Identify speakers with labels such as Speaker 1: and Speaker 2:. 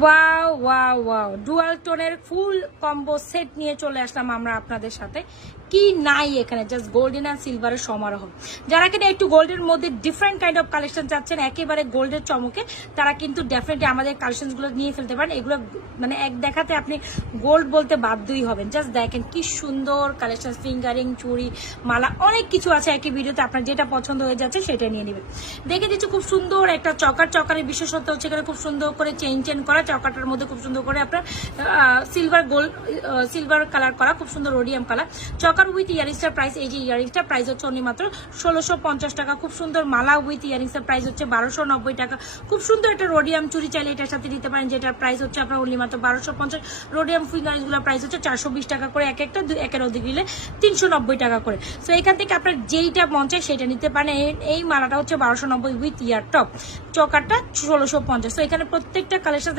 Speaker 1: Wow wow wow dual টোনের ফুল combo set নিয়ে চলে আসলাম আমরা আপনাদের সাথে। কি নাই এখানে জাস্ট গোল্ডেন অ্যান্ড সিলভারের সমারোহ। যারা কিনা একটু গোল্ডের মধ্যে ডিফারেন্ট কাইন্ড অফ কালেকশন চাচ্ছেন, একেবারে গোল্ডের চমকে, তারা কিন্তু ডেফিনেটলি আমাদের কালেকশনগুলো নিয়ে ফেলতে পারেন। এগুলো মানে এক দেখাতে আপনি গোল্ড বলতে বাধ্যই হবেন। জাস্ট দেখেন কি সুন্দর কালেকশন ফিঙ্গারিং চুড়ি, মালা, অনেক কিছু আছে একই ভিডিওতে আপনার যেটা পছন্দ হয়ে যাচ্ছে সেটা নিয়ে নেবেন। দেখে দিচ্ছি খুব সুন্দর একটা চকার চকারের বিশেষত্ব হচ্ছে এখানে খুব সুন্দর করে চেন চেন করা। চকাটার মধ্যে খুব সুন্দর করে আপনার সিলভার গোল্ড সিলভার কালার করা, খুব সুন্দর রোডিয়াম কালার চকার উইথ ইয়ারিংসটার প্রাইস এই যে ইয়ারিংসটার প্রাইস হচ্ছে অনলি মাত্র ষোলোশো পঞ্চাশ টাকা। খুব সুন্দর মালা উইথ ইয়ারিংসের প্রাইস হচ্ছে বারোশো নব্বই টাকা। খুব সুন্দর একটা রোডিয়াম চুরি চাইলে এটার সাথে দিতে পারেন, যেটার প্রাইস হচ্ছে আপনার অনলি মাত্র বারোশো পঞ্চাশ। রোডিয়াম ফিঙ্গারিংসগুলোর প্রাইস হচ্ছে চারশো বিশ টাকা করে এক একটা দুই একের অধিক নিলে তিনশো নব্বই টাকা করে। সো এখান থেকে আপনার যেইটা মন চায় সেটা নিতে পারেন। এই- মালাটা হচ্ছে বারোশো নব্বই উইথ ইয়ার টপ চকারটা ষোলোশো পঞ্চাশ। তো এখানে প্রত্যেকটা কালেকশন